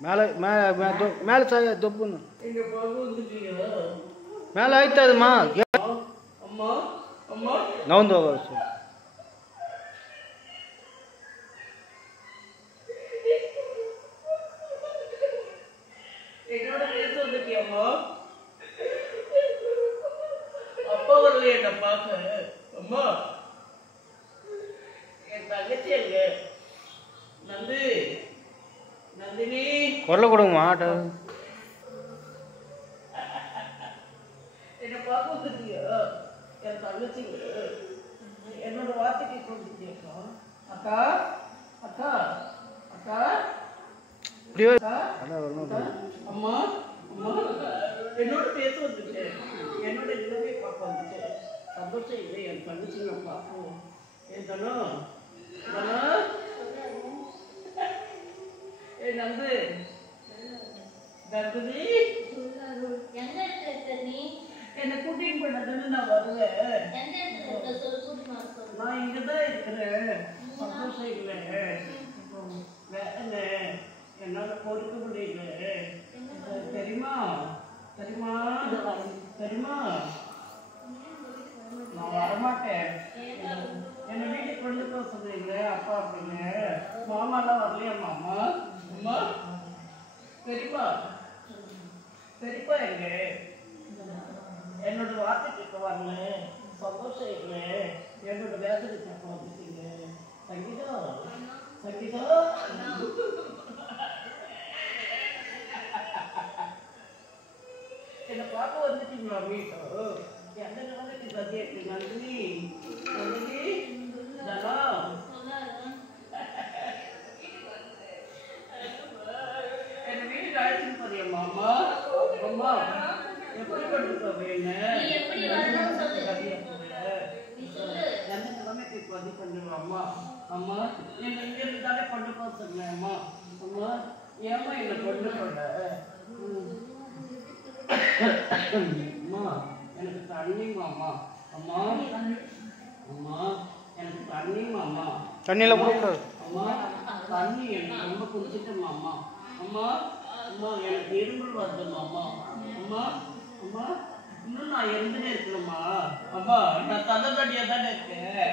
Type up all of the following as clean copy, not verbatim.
மேலே மேலே மேலே சாய தொப்புன்னு மேலே ஆயிட்டாதுமா நவுந்து சார் என்னோட பேச வந்துட்டியம்மா அப்பா வரல என்ன பார்க்க அம்மா என் தங்கச்சி எங்க நந்தினி குரல கொடுங்கம்மா என்ன பார்க்க வந்துட்டியா என் தங்கச்சி என்னோட வார்த்தைக்கு கொடுத்துட்டியா அக்கா அக்கா அக்கா அம்மா அம்மா என்னோட பேச வந்துட்டு என்னோட நிலைமை பார்க்க வந்துட்டு சந்தோஷம் இல்லை என் தங்கச்சி நான் பார்ப்போம் என் தனம் என் நந்து நந்தினி என்னை கூட்டிட்டு போனதுன்னு நான் வருவேன் நான் இங்கதான் இருக்கிறேன் சந்தோஷம் இல்லை வேலை என்னால பொறுக்க முடியல தெரியுமா தெரியுமா தெரியுமா நான் வரமாட்டேன் என்ன வீட்டுக்கு கொண்டு போக சொல்றீங்க அப்பா அப்படின்னு மாமாலாம் வரலையா மாமா அம்மா பெரியப்பா பெரியப்பா எங்க என்னோட வார்த்தை கேட்க வரல சந்தோஷம் இல்லை என்னோட வேதனை கேட்க வந்துட்டீங்க சங்கீதா சங்கீதா என்ன பார்க்க வந்துட்டீங்களா வீட்டோ எந்த நிலைமைக்கு கத்திட்டு நந்தினி நந்தினி தனா என்ன வீட்டுக்கு அழைச்சிட்டு போறியம்மா அம்மா அம்மா எப்படி கொண்டு போவேன் எந்த நிலைமைக்கு பதிவு பண்ணிடுவோம் அம்மா அம்மா என்ன இங்க இருந்தாலே கொண்டு போக சொன்னேன் அம்மா அம்மா ஏம்மா என்னை கொண்டு போட அம்மா எனக்கு தண்ணிங்க அம்மா அம்மா அம்மா எனக்கு தண்ணிங்க அம்மா தண்ணியில் போடக்கூடாது அம்மா தண்ணி எனக்கு ரொம்ப குடிச்சிட்டேம்மா அம்மா அம்மா அம்மா எனக்கு இருமல் வருதும்மா அம்மா அம்மா அம்மா இன்னும் நான் இருந்துட்டே இருக்கணும்மா அம்மா நான் தலை தடியாக தானே இருக்கேன்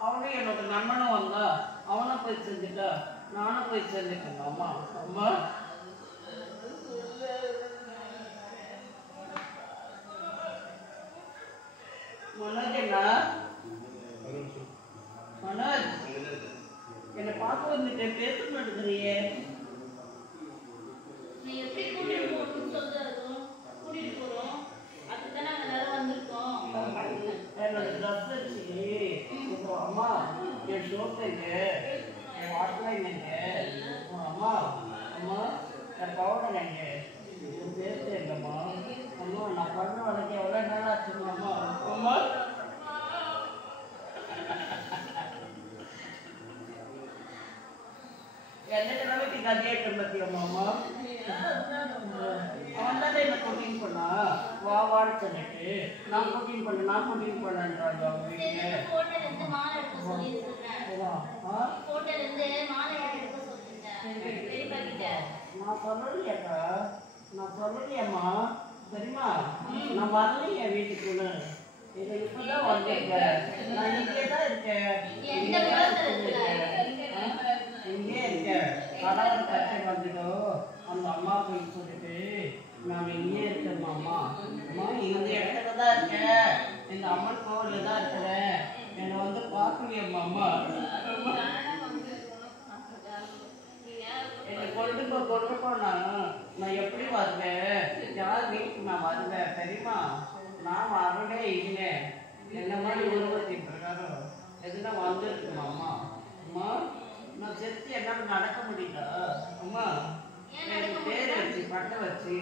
அவனும் என்னோட நண்பனும் வந்தா அவனை போய் செஞ்சுட்டா நானும் போய் செஞ்சுட்டேன் அம்மா அம்மா மனோஜ் என்ன மனோஜ் என்னை பார்க்க வந்துட்டு பேச மாட்டேங்கிறியே என்னோட ட்ரெஸ் வச்சு அம்மா என் ஷோத்தைங்க என் வாட்லைங்க அம்மா அம்மா என் பவுடருங்க என் பேச இல்லைம்மா அம்மா நான் பண்ண வழக்கு எவ்வளோ நாள் ஆச்சுங்க அம்மா அம்மா என்ன நிலைமைக்கு கதையாட்டம் பத்தியம்மா அம்மா அவன் தானே என்ன கூட்டிங் பண்ணா வான்னு சொல்லிட்டு நான் கூட்டிங் பண்ணேன்றாங்க அவங்க வீட்டுல நான் சொல்லலையம்மா தெரியுமா நான் வரலையே வீட்டுக்குள்ள இதை இப்பதான் வந்திருக்கேன் நான் இங்கே தான் இருக்கேன் இங்கே இருக்கேன் கடவுள் கட்சி வந்துட்டோம் அந்த அம்மா போய் சொல்லிட்டு நான் இங்கே இருக்கேன் அம்மா அம்மா இந்த இடத்துல தான் இருக்கேன் இந்த அம்மன் கோவிலில் தான் இருக்கிறேன் என்னை வந்து பார்க்கலையம்மா அம்மா என்னை கொண்டு போனா நான் எப்படி வருவேன் யார் வீட்டுக்கு நான் வருவேன் தெரியுமா நான் வரவே இல்லை என்ன மாதிரி உருவத்தின் பிரகாரம் எதுனா வந்துருக்குமா அம்மா அம்மா நான் செத்து என்னால் நடக்க முடியல அம்மா எனக்கு பேர் வச்சு பட்டை வச்சு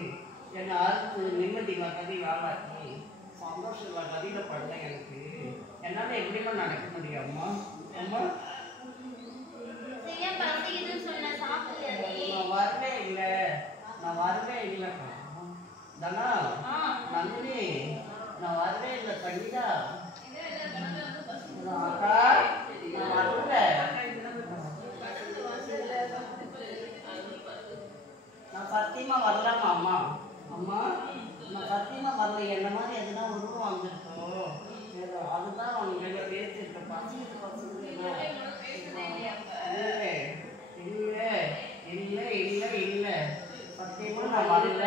என்னை அறுத்து நிம்மதி கதி வாழாக்கி சந்தோஷம் கதியில் பண்ண எனக்கு என்னால் எப்படிமா நடக்க முடியும் அம்மா அம்மா நான் வரவே இல்லை தனா நந்தினி நான் வரவே இல்லை சங்கீதா அக்கா நான் வரல சத்தியமா வரலாமா அம்மா? அம்மா நான் சத்தியமா வரல. என்ன மாதிரி எதுனா உருவம் வந்துருக்கோம். அதுதான் அவங்க பேசிருக்க பசங்க இல்லை இல்லை இல்லை இல்லை இல்லை சத்தியமா நான் வரல.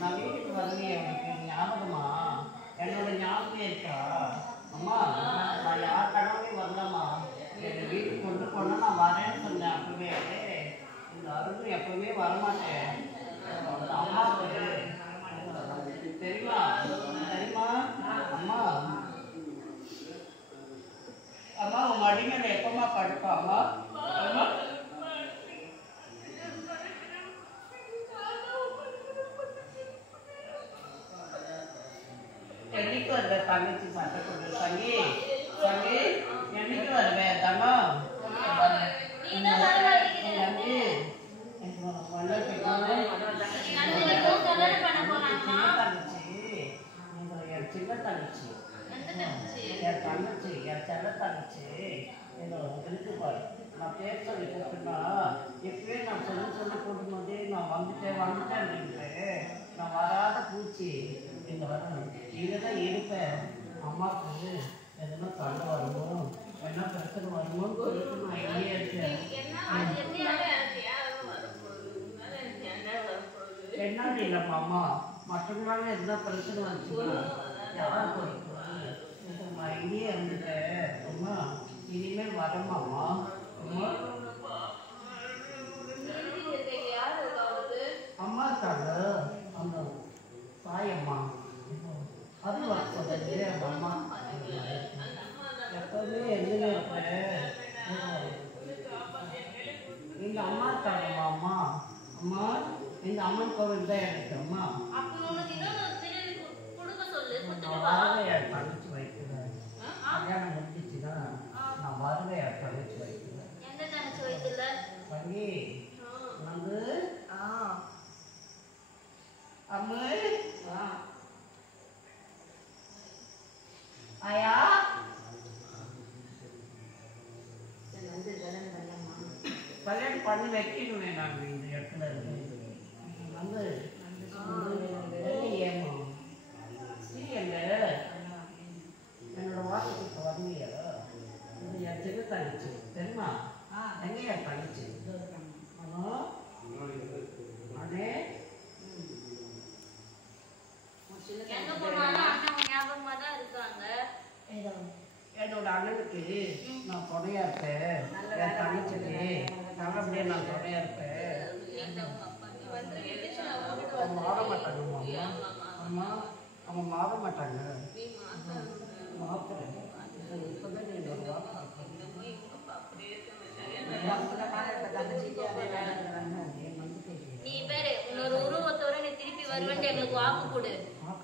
நான் வீட்டுக்கு வரலையே. எனக்கு ஞாபகமா? என்னோட ஞாபகம் இருக்கா அம்மா? நான் யார் கடவுளே வரலாமா? என்னை வீட்டுக்கு கொண்டு போனா நான் வரேன்னு சொன்னேன். அப்பவே இந்த அருள் எப்பவுமே வரமாட்டேன். அம்மாவுக்கு தெரியுமா? தெரியுமா அம்மா? அம்மா உன் மடி மேல எப்பமா படுப்பா அம்மா? அம்மா என்னைக்கு வருவ தங்கச்சி? சண்டை கொண்டு சங்கி சங்கி என்னைக்கு வருவ தம்மா? சின்ன தங்கச்சி என் தங்கச்சி என் செல்ல தங்கச்சி இருக்கு பாரு. நான் பேர் சொல்லி கூப்பிட்டுனா எப்பயே நான் சொல்லி கூட்டும்போதே நான் வந்துட்டேன் அப்படின்ட்டு நான் வராத பூச்சி இங்கே வரணும். இங்கே தான் இருப்பேன். அம்மாவுக்கு எதுனா சண்டை வருமோ என்ன பிரச்சனை வருமோன்னு சொல்லிட்டு நான் எங்கேயே இருக்கேன். என்னாலும் இல்லைம்மா அம்மா, மற்றவங்களால எதுனா பிரச்சனை வந்துச்சுன்னா யார் போயிட்டு நான் இங்கேயே இருந்துட்டேன். அம்மா இனிமேல் வரமாம்மா. அம்மா அம்மா இருக்காங்க அந்த தாயம்மா அது வர சொல்றது. அம்மா எப்பவுமே எதுல இருப்பேன். எங்க அம்மா இருக்காங்கம்மா. அம்மா அம்மா எங்க அம்மன் கோவில் தான் எனக்கு. அம்மா வரவே தங்கச்சி வைக்கிறேன். கல்யாணம் முடிஞ்சிச்சுன்னா நான் வரவே தங்கச்சி வைக்கிறேன். சங்கி வந்து அம்மா ஆயா கல்யாணம் பண்ணி வைக்கணுமே. நான் இந்த இடத்துல வந்து ஏமா ஸ்ரீ எங்க என்னோட வாசத்துக்கு வரலையா? இது என் சின்ன தங்கச்சி தெரியுமா? எங்க என் தங்கச்சி? அண்ணே என்னோட அண்ணனுக்கு நான் துணையா இருப்பேன். என் தங்கச்சிக்கு நல்லபடியா நான் துணையா இருப்பேன். அவங்க மாற மாட்டாங்க அம்மா. அவங்க மாற மாட்டாங்க. மாத்துறேன் இப்பதான் நீ என்னோட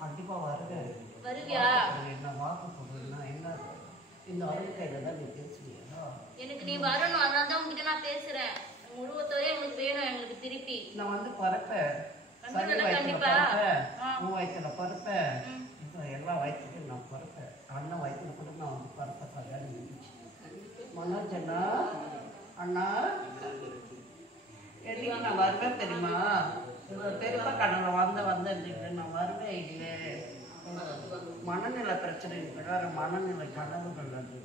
கண்டிப்பா வருவேன். என்ன வாக்கு போடுறேன்னா என்ன இந்த அருள்கையில தான் நீ பேசுவியா? எனக்கு நீ வரணும், அதனால தான் உங்ககிட்ட நான் பேசுறேன். உருவத்தோரே எனக்கு வேணும். எங்களுக்கு திருப்பி நான் வந்து பறப்பேன். கண்டிப்பா உன் வயிற்றுல பறப்பேன். எல்லா வயிற்றுக்கும் நான் பறப்பேன். அண்ணன் வயிற்றுல கூட நான் வந்து பறப்பேன். கல்யாணம் முடிச்சு மனோஜ் அண்ணா அண்ணா என்னைக்கு நான் வருவேன் தெரியுமா? பெரியப்பா கனவுல வந்தேன் நான் வருவேன். இல்லை மனநிலை பிரச்சனை இருக்கிற மனநிலை கனவுகள் அது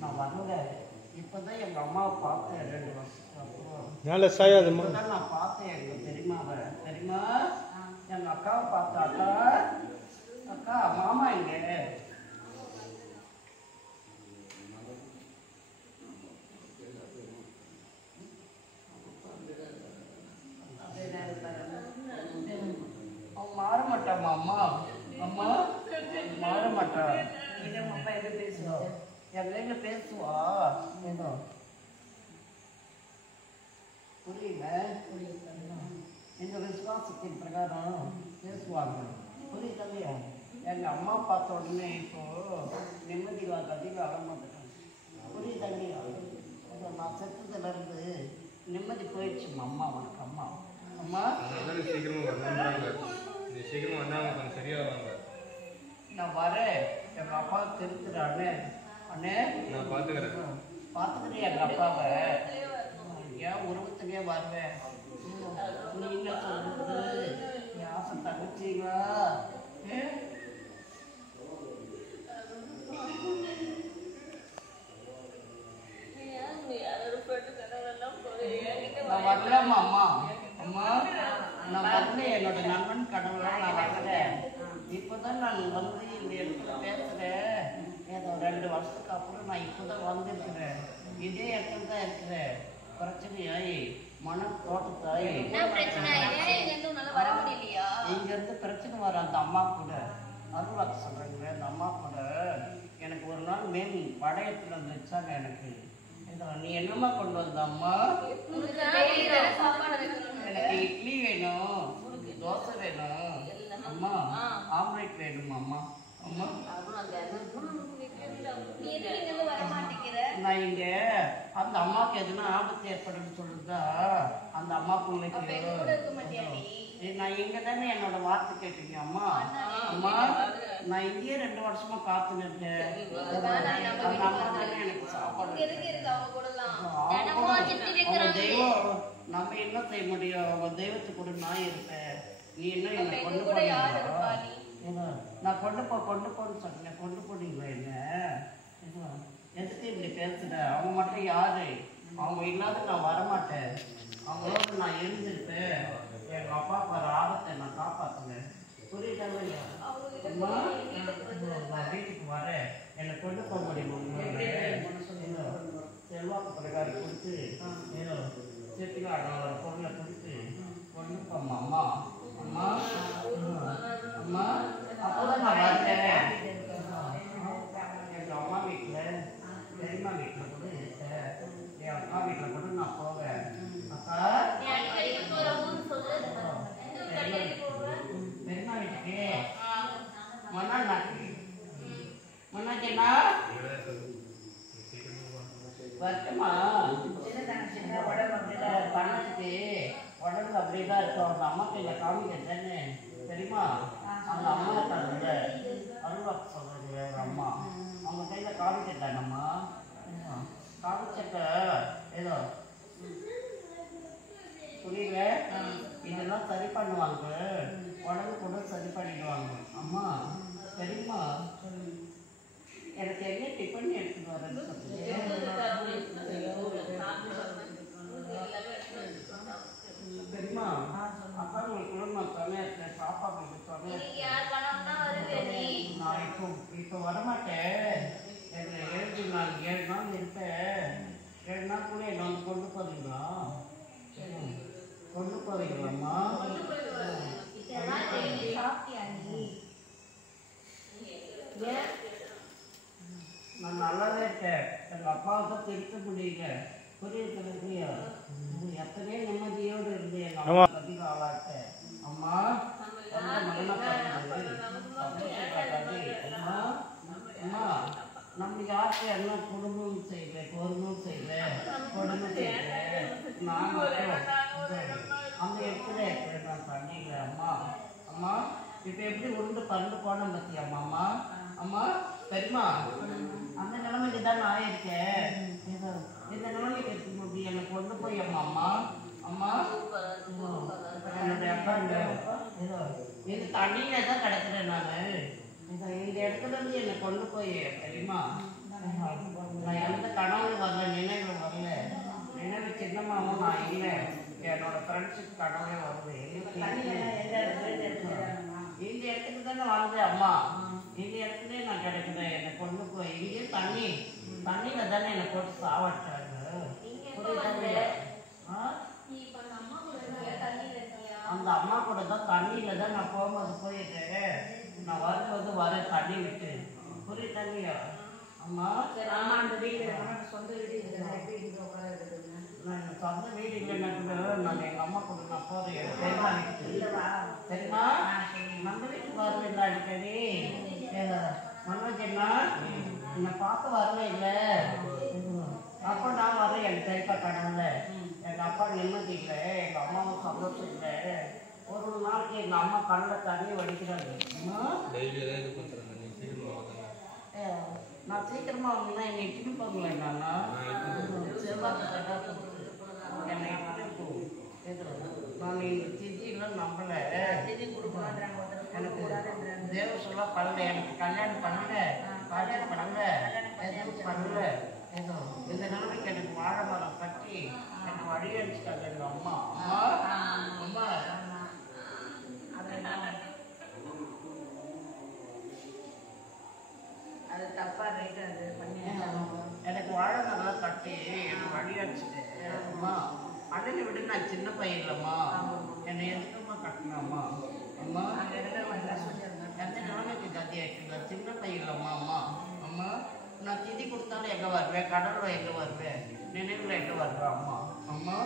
நான் வரல. இப்போதான் எங்கள் அம்மாவை பார்த்தேன் 2 வருஷத்துக்கு அப்புறம். நான் பார்த்தேன் எங்கள் தெரியுமாவை. தெரியுமா? எங்கள் அக்காவை பார்த்தேன். அக்கா மாமா இங்க அவன் மாற மாட்டாமா அம்மா. அம்மா மாற மாட்டா. அப்பா எது பேசுவா? எங்க பேசுவா? புரியல. இந்த விசுவாசத்தின் பிரகாரம் பேசுவாங்க. புரியுது இல்லையா? எங்க அம்மா பார்த்த உடனே இப்போ நிம்மதி அதிகம் அழமாட்டாங்க. புரியுது இல்லையா? நான் செத்ததுல இருந்து நிம்மதி போயிடுச்சுமா அம்மா. உனக்கு அம்மா அம்மா நான் வரேன். எங்க அப்பா திருத்துறானே. அண்ணே நான் பார்த்துக்கிறேன் எங்க அப்பாவை. ஏன் உருவத்துக்கே வருவேன் நீ என்ன சொல்றது யாச தங்கச்சிங்களா நான் வரலாமா அம்மா அம்மா நான் வரல என்னோட நண்பன் கடவுளா நான் வரல இப்போதான் நான் வந்து இந்த இடத்துல பேசுறேன் ஏதோ 2 வருஷத்துக்கு அப்புறம் நான் இப்போதான் வந்திருக்கிறேன் இதே இடத்துல தான் இருக்கிறேன் பிரச்சனையாயி மனம் தோட்டத்தாயி இங்க இருந்து பிரச்சனை வர அந்த அம்மா கூட அருள்வாக்கு சொல்றேங்க அந்த அம்மா கூட எனக்கு ஒரு நாள் மேல் படையத்துல வந்து வச்சாங்க எனக்கு நீ என்னம்மா கொண்டு வந்த அம்மா எனக்கு இட்லி வேணும் தோசை வேணும் அம்மா ஆம்லேட் வேணும் அம்மா அம்மா நான் இங்க அந்த அம்மாவுக்கு எதுனா ஆபத்து ஏற்படுன்னு சொல்லுதா அந்த அம்மா பிள்ளைக்கு நான் இங்க தானே என்னோட வார்த்தை கேட்டீங்க அம்மா அம்மா நான் இங்கேயே 2 வருஷமா காத்துன்னு இருக்கேன் அந்த அம்மா தானே எனக்கு சாப்பாடு தெய்வம் நம்ம என்ன செய்ய முடியும் அவங்க தெய்வத்தை கூட நான் இருப்பேன் நீ என்ன என்னை கொண்டு போனீங்களா நான் கொண்டு போன்னு சொன்னேன் கொண்டு போனீங்களா என்ன எதுக்கு இப்படி பேசுற அவங்க மட்டும் யாரு அவங்க இல்லாத நான் வரமாட்டேன் அவங்களோட நான் இருந்திருப்பேன் எங்க அப்பாவுக்கு வர ஆபத்தை நான் காப்பாத்துனேன் புரியுதா அம்மா நான் வீட்டுக்கு வரேன் என்னை கொண்டு போக முடியும் செல்வாக்கு பிரகாரம் கொடுத்து ஏதோ செட்டிக்காரோட பொருளை கொடுத்து கொண்டு போமா அம்மா அம்மா அம்மா அப்போதான் நான் வரேன் எங்க அம்மா வீட்டில் பெரியம்மா வீட்டில் கூட இருக்கேன் என் அக்கா வீட்டில் கூட நான் போவேன் அக்கா பெரியம்மா வீட்டுக்கு மண்ணாச்சேனா வருத்தமா பண்ணத்துக்கு உடம்பு அப்படிதான் இருக்கும் அவங்க அம்மா கையில காமிக்க தானே தெரியுமா அந்த அம்மா இருக்காங்க அருள்வாக்கு சொல்றாங்க ஒரு அம்மா அவங்க கையில காமிக்கட்டானம்மா காமிச்சக்க ஏதோ புரியல இதெல்லாம் சரி பண்ணுவாங்க உடம்பு கூட சரி பண்ணிடுவாங்க அம்மா தெரியுமா எனக்கு என்ன டிஃபன் எடுத்துட்டு வரேன்னு தெரியுமா அப்பா உங்களுக்கு நான் சொன்னேன் சாப்பாடு சொன்னேன் நான் இப்போ வரமாட்டேன் என்னை 7 நாள் இருப்பேன் 7 நாள் கூட என்னை வந்து கொண்டு போவீங்களா கொண்டு போவீங்களாம்மா நான் நல்லாவே இருக்கேன் எங்கள் அப்பாவை தான் திருத்த முடியல புரியுது எத்தனையோ நிம்மதியோடு இருந்து எங்கள் அம்மா அதிக ஆளாட்டேன் அம்மா அம்மா அம்மா நம்ம யாருக்கு என்ன குடும்பம் செய்யல பொருளும் செய்யல கொடுமை செய்யல நான் அந்த இடத்துல இருக்கிறேன் நான் பண்ணிக்கல அம்மா அம்மா இப்போ எப்படி உருண்டு பறந்து போனேன் பத்தியா அம்மா அம்மா தெரியுமா அந்த நிலைமைக்கு தான் நான் இருக்கேன் இந்த நிலைமைக்கு இருக்க முடியும் என்னை கொண்டு போய் அம்மா அம்மா என்னுடைய அப்பா இது தண்ணியில தான் கிடக்குறேன் நான் இந்த இடத்துல இருந்து என்னை கொண்டு போய் தெரியுமா நான் எந்த கனவு வரல நினைவு வரல நினைவு சின்னமாவும் நான் இல்லை என்னோட ஃப்ரெண்ட்ஸுக்கு கனவே வருது இந்த இடத்துக்கு தானே வந்தேன் அம்மா இந்த இடத்துல நான் கிடைக்கிறேன் என்னை கொண்டு போய் இங்கே தண்ணியில தானே என்னை போட்டு சாவட்டாங்க அந்த அம்மா கூட தான் தண்ணியில தான் நான் போகும்போது போயிட்டேன் நான் வரும்போது வரேன் தண்ணி விட்டு புரியுதாங்கய்யா அம்மா அந்த வீடு சொந்த வீடு நான் சொந்த வீடு இல்லைன்னா கூட நான் எங்கள் அம்மா கூட நான் போகிறேன் தெரியுமா தெரியுமா நம்ம வீட்டுக்கு வரல அடிக்கடி மனோஜ் என்ன என்னை பார்க்க வரல இல்லை அப்போ நான் வரேன் எனக்கு சரிப்பா கடவுள எங்கள் அப்பா நிம்மதி இல்லை எங்கள் அம்மாவும் சந்தோஷம் இல்லை ஒரு நாளைக்கு எங்கள் அம்மா கண்ணில் தண்ணி வடிக்கிறாங்க நான் சீக்கிரமாக வந்தேன்னா என்னை இட்டுட்டு போங்களேன் நான் செல்வாக்கு வாழை மரம் கட்டி எனக்கு வழி அடிச்சுட்டாங்க எங்க அம்மா. அம்மா அது தப்பா ரைட் அது பண்ணி எனக்கு வாழை மரம் கட்டி எனக்கு வழி அடிச்சுட்டு அம்மா அண்ணனை விட நான் சின்ன பையன் இல்லம்மா, என்னை எதுக்குமா கட்டினாம்மா? அம்மா எந்த நிலைமைக்கு கதி ஆயிட்டு சின்ன பையன் இல்லம்மா. அம்மா அம்மா நான் திதி கொடுத்தாலும் எங்கே வருவேன், கடலில் எங்கே வருவேன், நினைவில் எங்கே வருவேன்? அம்மா அம்மா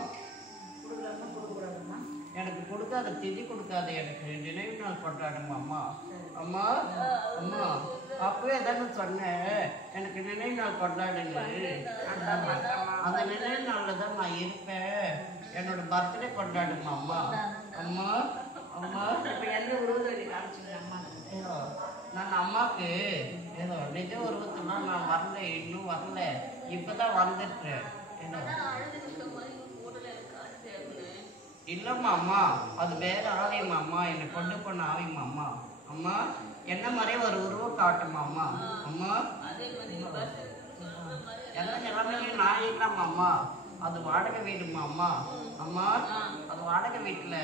கொடுக்கலாமா கொடுக்கூடாதுமா? எனக்கு கொடுக்காத திதி கொடுக்காத, எனக்கு நினைவு நாள் கொண்டாடுமா? அம்மா அம்மா அம்மா அப்பவே தானே சொன்னேன் எனக்கு நினைவு நாள் கொண்டாடுங்க. அந்த நினைவு நாளில் தான் நான் இருப்பேன், என்னோட பர்த்டே கொண்டாடுமா? அம்மா அம்மா அம்மா இப்போ எந்த உருவத்தை காமிச்சிங்க அம்மா? ஏதோ நான் அம்மாவுக்கு ஏதோ நிஜ உருவத்துலாம் நான் வரல, இன்னும் வரல, இப்போதான் வந்துட்டேன். ஏதோ இல்லைம்மா அம்மா அது வேற ஆவியம்மா. அம்மா என்னை கொண்டு போன ஆவியம்மா. அம்மா அம்மா என்ன மாதிரியே ஒரு உருவம் காட்டுமா? அம்மா அம்மா எல்லா நிலைமையும் நான் இல்லாம அம்மா அது வாடகை வீடுமா? அம்மா அம்மா அது வாடகை வீட்டில்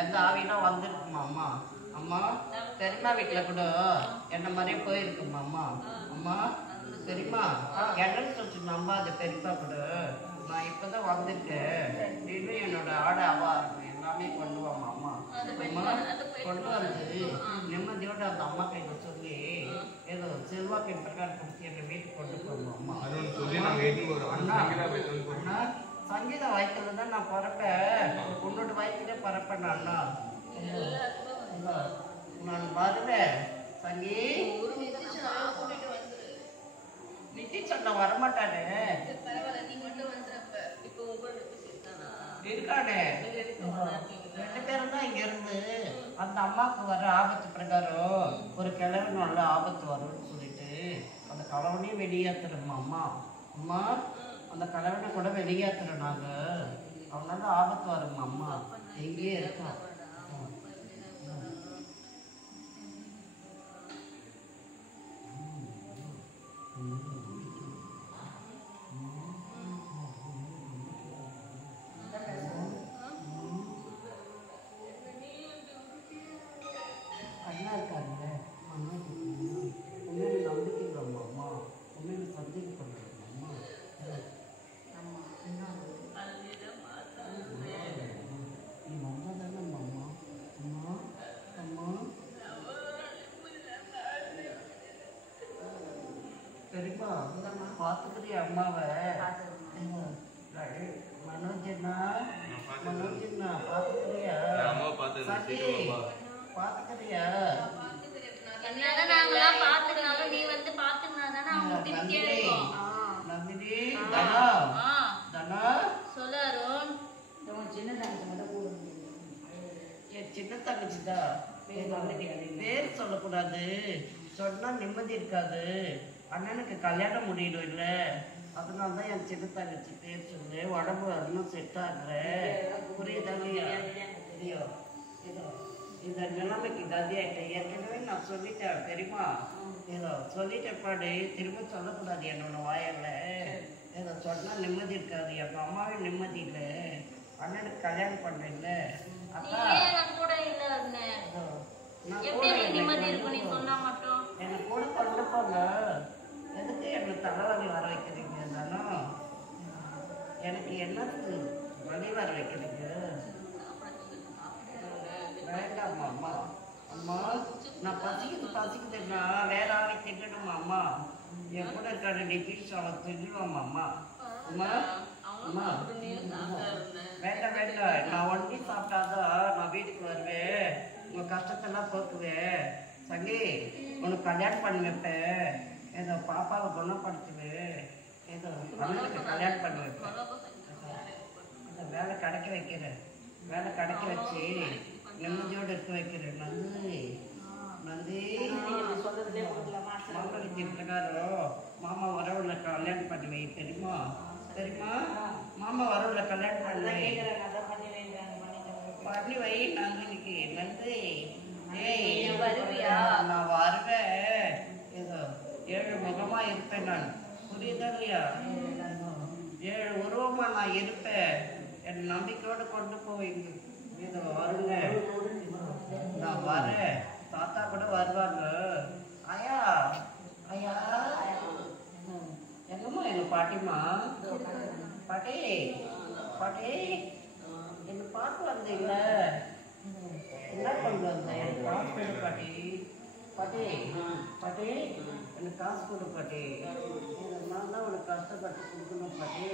எந்த ஆவியெல்லாம் வந்துருக்குமா? அம்மா அம்மா பெரியம்மா வீட்டில் கூட என்ன மாதிரியே போயிருக்குமா? அம்மா அம்மா சரிம்மா என்னன்னு சொல்லிட்டு நம்பாது பெரியப்பா கூட நான் இப்போதான் வந்துட்டேன், இன்னும் என்னோட ஆடை அவா இருக்கும் எல்லாமே கொண்டு வாமா? அம்மா அம்மா கொண்டு வந்து நிம்மதியோட அந்த அம்மா கையில சொல்லி ஏதோ செல்வாக்கின் பிரகாரம் கொடுத்து எங்க வீட்டுக்கு கொண்டு போகணும். அம்மா அண்ணா சங்கீத வயசுல தான் நான் பிறப்பேன், உன்னோட வயசுல பிறப்பேன் அண்ணா. நான் வருவேன் சங்கி. நித்திஷ் அண்ணா வரமாட்டானே இருக்கானே, 2 பேரும் தான் இங்க இருந்து அந்த அம்மாவுக்கு வர ஆபத்து பிரகாரம் ஒரு கிழவன் நல்ல ஆபத்து வரும்னு சொல்லிட்டு அந்த கிழவனையும் வெளியேற்றுறோம்மா. அம்மா அம்மா அந்த கிழவனை கூட வெளியேற்றுறோம் நாங்க, அவனால ஆபத்து வரும்மா. அம்மா எங்கேயே இருக்கான். அண்ணா இருக்காருல்ல அண்ணா உண்மையில நம்பிக்கைங்களா? அம்மா உண்மையில சந்தேகப்படுறேன். அம்மா நீ வந்தா தானே அம்மா? அம்மா அம்மா சரிப்பா பார்த்துக்கிறியா அம்மாவை? மனோஜண்ணா மனோஜண்ணா பார்த்துக்கிறியா? சரி பார்த்துக்கிறியா? என்னதான் நாங்களாம் பாத்துக்கனாலும் நீ வந்து பாத்துக்கினாதானே அவங்க திருப்தியா இருக்கும். நந்தினி தனா தனா சொல்லு அருண். சின்ன தங்கச்சி மட்டும் கூட என் சின்ன தங்கச்சி தான், பேர் சொல்லக்கூடாது, சொன்னா நிம்மதி இருக்காது. அண்ணனுக்கு கல்யாணம் முடியணும் இல்லை, அதனால தான் என் சின்ன தங்கச்சி பேர் சொல்லு. உடம்பு இன்னும் செட் ஆகல, புரியுதா இல்லையா? இல்லையோ ஏதோ இந்த நிலைமைக்கு கதியாயிட்டேன். ஏற்கனவே நான் சொல்லிட்டேன் தெரியுமா? ஏதோ சொல்லிட்டேன் பாடு, திரும்ப சொல்லக்கூடாது என்னோட வாயில. ஏதோ சொன்னா நிம்மதி இருக்காது, எங்க அம்மாவே நிம்மதி இல்லை, அண்ணனுக்கு கல்யாணம் பண்ணல. அக்கா கூட இல்ல அருண். ஏதோ நான் எப்படி நிம்மதி இருக்கும் நீ சொன்னா மட்டும்? என்னை கூட கொண்டு போங்க. எதுக்கு என்னை தலைவலி வர வைக்கிறீங்க? தானோ எனக்கு என்னத்துக்கு வலி வர வைக்கிறீங்க? வேண்டாம்மா அம்மா. அம்மா நான் பசிக்குதுன்னா வேற ஆளை திட்டணுமா? அம்மா என் கூட இருக்காரு நிதிஷ் அவன் திட்டுவாமா? அம்மா அம்மா அம்மா வேண்டாம் வேண்டாம், நான் ஒண்டி சாப்பிட்டாதான் நான் வீட்டுக்கு வருவேன், உங்க கஷ்டத்தெல்லாம் போக்குவேன். சங்கி உனக்கு கல்யாணம் பண்ணி வைப்பேன், ஏதோ பாப்பாவை குணப்படுத்துவேன், ஏதோ அண்ணனுக்கு கல்யாணம் பண்ணி வைப்பேன், வேலை கிடைக்க வைக்கிறேன், வேலை கிடைக்க வச்சு நிம்மதியோடு இருக்க வைக்கிறேன். நந்தி நந்தி சொல்றதுலேயே கொடுக்கலாமா? மாப்பிள்ளை பிரகாரம் மாமா வரவுள்ள கல்யாணம் பண்ணி வை. தெரியுமா தெரியுமா? மாமா வரவுள்ள கல்யாணம் பண்ணி வை. பண்ணி வை நந்தினிக்கு. நந்தி ஏய் வருவியா? நான் வருவேன், ஏதோ 7 முகமா இருப்பேன் நான், புரியுதா இல்லையா? 7 வருவோமா நான் இருப்பேன். என் நம்பிக்கையோடு கொண்டு போய் இது வருங்க. நான் வரேன். தாத்தா கூட வருவாங்க. ஐயா ஐயா எங்கம்மா எங்க பாட்டிமா? பாட்டி பாட்டி என்ன பார்த்து வந்தீங்கள? என்ன கொண்டு வந்தேன்? எனக்கு காசு கொடு பாட்டி. பாட்டி பாட்டி எனக்கு காசு கொடு பாட்டி. நான் தான் உனக்கு கஷ்டப்பட்டு கொடுக்கணும் பாட்டி.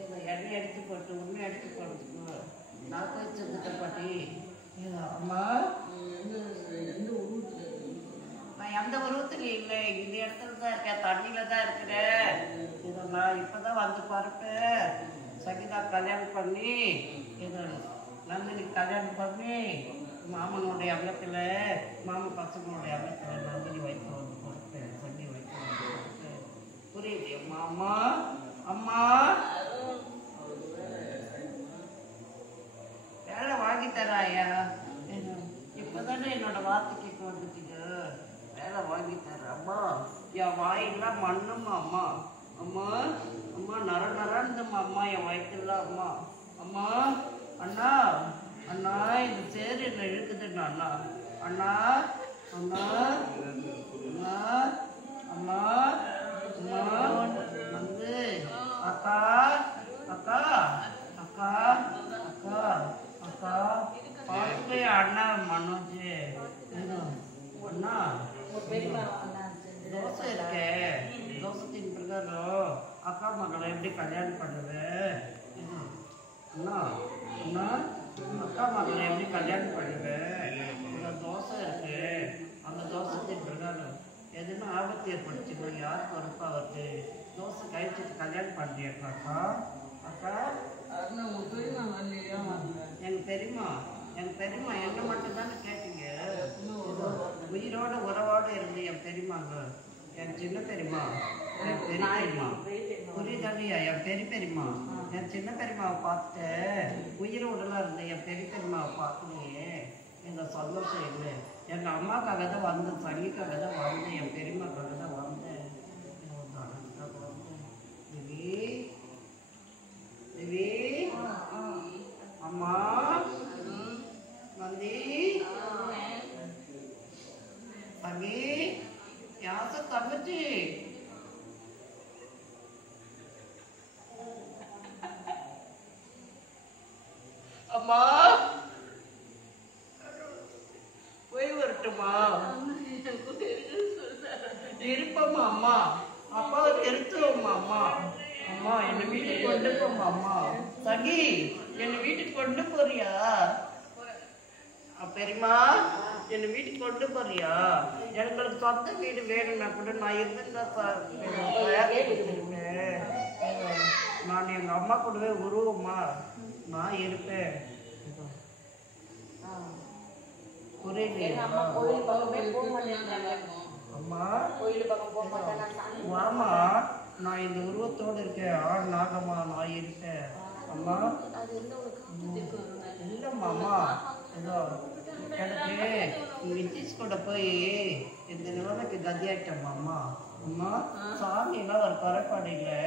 இதை எண்ணெய் எடுத்து போட்டு உண்மை எடுத்து போடுறதுக்கு நான் போய் செஞ்சுட்டேன் பாட்டி. அம்மா நான் எந்த உருவத்துலையும் இல்லை, இந்த இடத்துல தான் இருக்கேன், தண்ணியில தான் இருக்கிறேன். இதை நான் இப்போதான் வந்து பார்ப்பேன். சகிதா கல்யாணம் பண்ணி இது நந்தினி கல்யாணம் பண்ணி மாமனுடைய அங்கத்தில் மாமன் பசங்களுடைய அங்கத்தில் நந்தினி வயிற்று வந்து கொடுத்தேன். சங்கி வயிற்று வந்து கொடுத்தேன். புரியுது அம்மா? அம்மா அம்மா வேலை வாங்கி தராயா? இப்போதானே என்னோட வார்த்தைக்கு வந்துட்டீங்க. வேலை வாங்கி தர அம்மா. என் வாயெல்லாம் மண்ணுமா அம்மா. அம்மா அம்மா நர நரந்தம்மா அம்மா என் வயிற்றுலாம் அம்மா. அம்மா அண்ணா அண்ணா இது சேரு என்ன இழுக்குதுண்ணா அண்ணா. அண்ணா அண்ணா அண்ணா அம்மா அம்மா வந்து அக்கா அக்கா அக்கா அக்கா அக்கா பார்த்து அண்ணா மனோஜ் அண்ணா தோசை இருக்கே, தோசை தின்பிருக்காரோ அக்கா மகளை எப்படி கல்யாணம் பண்ணுறது? அண்ணா அண்ணா அக்கா மகளை எப்படி கல்யாணம் பண்ணுவேன்? இந்த தோசை இருக்கு, அந்த தோசை தின்பிருக்காரோ எதுனா ஆபத்து ஏற்படுத்திக்கோ, யார் பொறுப்பா வருது? தோசை கழிச்சிட்டு கல்யாணம் பண்ணுறியாக்கா? அக்கா அக்கா எனக்கு தெரியுமா, எனக்கு தெரியுமா, என்ன மட்டும் தானே கேட்டீங்க. உயிரோட உறவோடு இருந்து என் பெரியமாங்க, என் சின்ன பெரியமா, என் பெரிய பெரியமா, புரியுதாங்கய்யா? என் பெரிய பெரியமா, என் சின்ன பெரியமாவை பார்த்துட்டு உயிரோடலாம் இருந்தேன். என் பெரிய பெரியமாவை பார்க்கலையே எங்கள் சந்தோஷம் இல்லை. எங்கள் அம்மாக்காக தான் வந்தேன், சங்கிக்காக தான் வந்தேன், என் பெரியம்மாக்காக தான் வந்தேன். தேவி தேவி அம்மா நந்தி சங்கி யாச தங்கச்சி அம்மா போய் வரட்டுமா? இருப்பம்மா அம்மா. அப்பாவை தெரிச்சுவோம்மா அம்மா. அம்மா என்னை வீட்டுக்கு கொண்டு போம்மா அம்மா. சங்கி என்னை வீட்டுக்கு கொண்டு போறியா? பெரியமா என்னை வீட்டுக்கு கொண்டு போறியா? எங்களுக்கு சொந்த வீடு வேணும்னா கூட நான் இருந்திருந்தா நான் எங்க அம்மா கூடவே உருவமா நான் இருப்பேன். அம்மா வாமா, நான் இந்த உருவத்தோடு இருக்கேன், ஆண் நாகமா நான் இருக்கேன். அம்மா இல்லம்மா அம்மா, ஏதோ எனக்கு நிதிஷ் கூட போய் இந்த நிலைமைக்கு கதியாயிட்டம்மா அம்மா. அம்மா சாமியெல்லாம் ஒரு குறைபாடு இல்லை.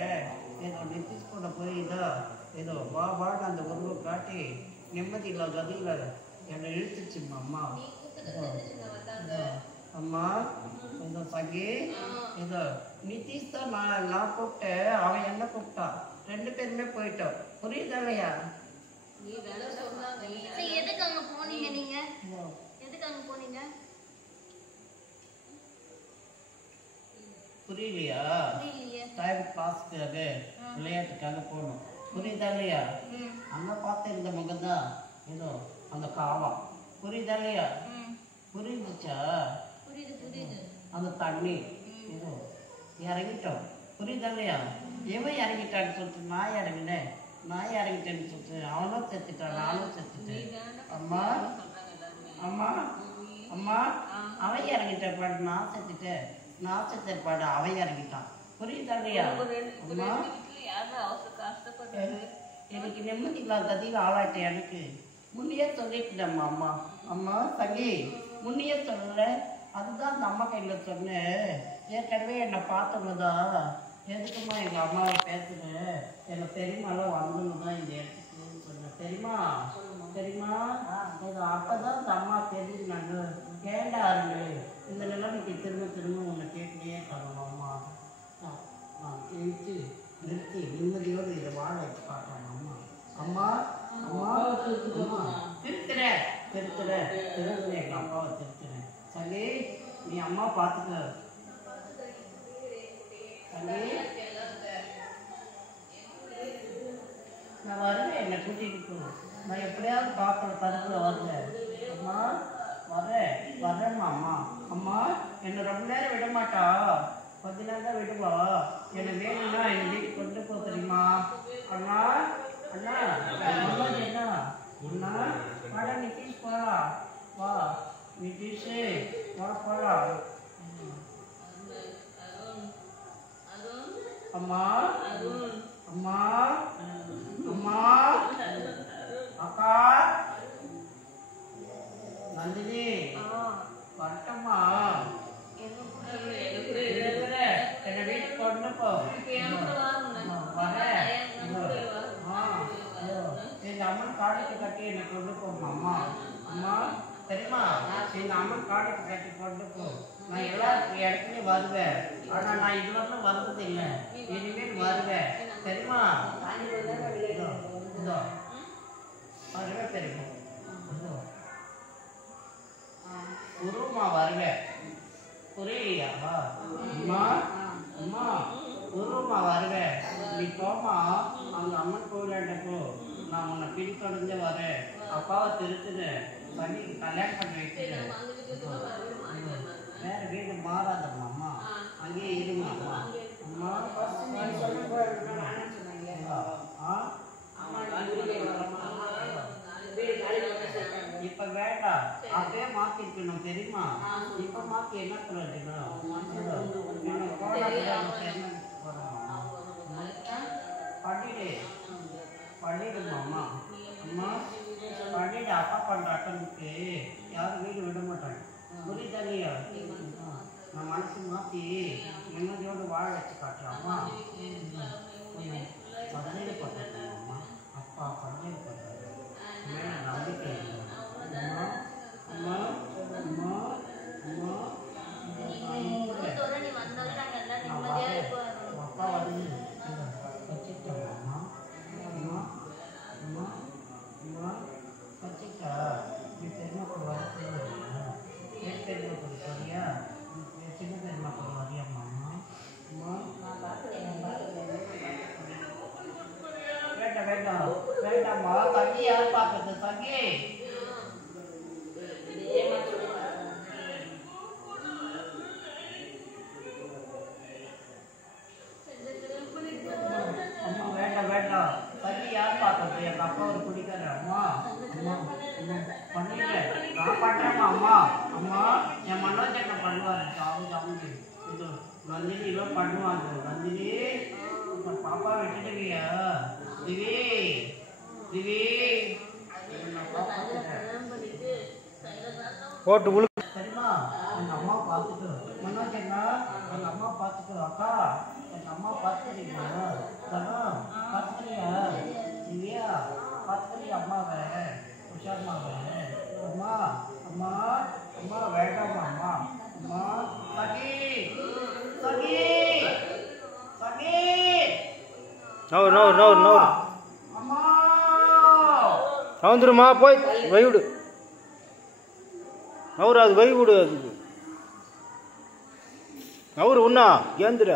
ஏதோ நிதிஷ் கூட போய் ஏதோ வான்னு அந்த உருவம் காட்டி நிம்மதி இல்லை கதியில் என்னை இழுத்துச்சும்மா அம்மா. அம்மா ஏதோ சங்கி ஏதோ நிதிஷ் தான் நான் கூப்பிட்டேன், அவன் என்ன கூப்பிட்டான், ரெண்டு பேருமே போயிட்டோம். புரியுதா இல்லையா? எதுக்கு அங்க போனீங்க? நீங்க எதுக்கு அங்க போனீங்க? புரியலையா? டைம் பாஸ்க்காக விளையாட்டுக்காக போகணும். புரியுதா இல்லையா? அங்க பார்த்து இந்த முகம் தான் ஏதோ அந்த காவம். புரியுதா இல்லையா? புரிஞ்சுச்சா? அந்த தண்ணி ஏதோ இறங்கிட்டோம். புரியுதா இல்லையா? எவன் இறங்கிட்டான்னு சொல்லிட்டு நான் இறங்கினேன், நான் இறங்கிட்டேன்னு சொல்லிட்டு அவனும் செத்துட்டான், நானும் செத்துட்டேன். அம்மா அம்மா அம்மா அவன் இறங்கிட்ட பாடு நான் செத்துட்டேன், நான் செத்த பாடு அவன் இறங்கிட்டான். புரியுதா இல்லையா? அம்மா எனக்கு நிம்மதி இல்லாத கதியில் ஆளாயிட்டேன். எனக்கு முன்னையே சொல்லிட்டுட்டேம்மா அம்மா. அம்மா சங்கி முன்னையே சொல்லலை, அதுதான் அந்த அம்மா கையில் சொன்னேன். ஏற்கனவே என்னை பார்த்தவங்க தான் எதுக்குமா எங்கள் அம்மாவை பேசுகிற? எனக்கு தெரியுமாலாம் வரணும் தான் இந்த இடத்துக்கு சொன்னேன். தெரியுமா தெரியுமா? இது அப்போ தான் இந்த அம்மா தெரியும். நாங்கள் கேண்டாருங்க இந்த நிலைமைக்கு திரும்ப திரும்ப உன்னை கேட்டுனே தரணும். அம்மா நான் நிறுத்தி நிம்மதியோடு இதை வாழ வச்சு பார்க்கணும். அம்மா அம்மா அம்மா அம்மா திருத்துறேன் எங்கள் அம்மாவை திருத்துறேன். சரி நீ அம்மா பார்த்துக்க. நான் வருவேன், என்னை கூட்டிகிட்டு நான் எப்படியாவது பார்க்குற தரத்தில் வருவேன். அம்மா வரேம்மா. அம்மா அம்மா என்னை ரொம்ப நேரம் விட மாட்டா, கொஞ்ச நேரம் தான் விடுவா. என்னை வேணும்னா எங்கள் வீட்டுக்கு கொண்டு போக தெரியுமா? அண்ணா அண்ணா என்ன அண்ணா வாடா நிதிஷ் போகலாம். வா நிதிஷ் வா போகலாம். அம்மா அம்மா அம்மா அக்கா நந்தினி வரட்டம்மா. என்னை வீட்டுக்கு கொண்டு போ. வரேன். எங்கள் அம்மன் காடுக்கு கட்டி என்னை கொண்டு போமா. அம்மா அம்மா தெரியுமா? எங்கள் அம்மன் காடுக்கு கட்டி கொண்டு போ. நான் எல்லா இடத்துலையும் வருவேன். ஆனால் நான் இது வரலாம் வந்தது இல்லை. இனிமேல் வருவேன். தெரியுமா? இதோ வருவேன். தெரியுமா? உருவமா வருவேன். புரியலையா? அம்மா அம்மா உருவமா வருவேன். நீ போமா அங்கே அம்மன் கோவிலாண்ட போ. நான் உன்னை பிடிக்கொடுந்தே வரேன். அப்பாவை திருத்துனேன் பண்ணி கல்யாணம் பண்ணி வச்சுட்டேன். வேற வீடு மாறாதம்மா. அம்மா அங்கேயே இருமா. அம்மா இப்ப வேண்டாம், அப்படியே மாத்திருக்கணும். தெரியுமா? இப்ப மாத்தி என்ன பிரயோஜனம்? பண்ணிடுமா? அம்மா அம்மா பண்ணிடு. அப்பா பண்ற அட்டனுக்கு யாரும் வீடு விட மாட்டாங்க. புரியுதா இல்லையா? நான் மனசு மாற்றி நிம்மதியோடு வாழ வச்சு காட்டுறாம்மா. பன்னீர் பண்ணுறேன். அம்மா அப்பா பன்னீர் பண்ணுறாரு. மேலே நம்பிக்கை. அம்மா அம்மா அம்மா அம்மா அப்பா வந்து வச்சுட்டேன். அம்மா அம்மா அம்மா அம்மா வச்சுட்டா. நீ பெருமைக்கு வரது பெருமைக்கு சரியா? சின்ன பெருமைக்கு வரியாம்மா? அம்மா வேண்டாம் வேண்டாம் வேண்டாம்மா. தங்கி யார் பார்க்கறது? தங்கி அம்மா வேண்டாம் வேண்டாம். தங்கி யார் பார்க்கறது? எங்கள் அப்பா ஒரு குடிக்காரு. அம்மா அம்மா பண்ணிடுறேன். நான் பண்ணுறேம்மா. அம்மா அம்மா என் மனோஜ் என்ன பண்ணுவார்? அவங்க இது நந்தினி இவன் பண்ணுவாங்க. நந்தினி பாப்பா விட்டுடுவியா? திவி திவி போட்டு உழு. சரிம்மா? எங்கள் அம்மா பார்த்துக்கோ. மனோஜ் என்ன எங்கள் அம்மா பார்த்துக்கோ. அக்கா எங்கள் அம்மா பார்த்துக்கிறீங்களா? பார்த்துக்கிறியா? திவ்யா பார்த்துக்கிறியா அம்மாவை? உஷார்மாவை? அம்மா அம்மா அம்மா வேண்டாம்மா. அம்மா அம்மா சகி சகி சகி நோ அம்மா நவுந்துருமா. போய் வைவிடு. நவுரு அது வைவிடு. அதுக்கு நவுரு உண்ணா ஏந்துட.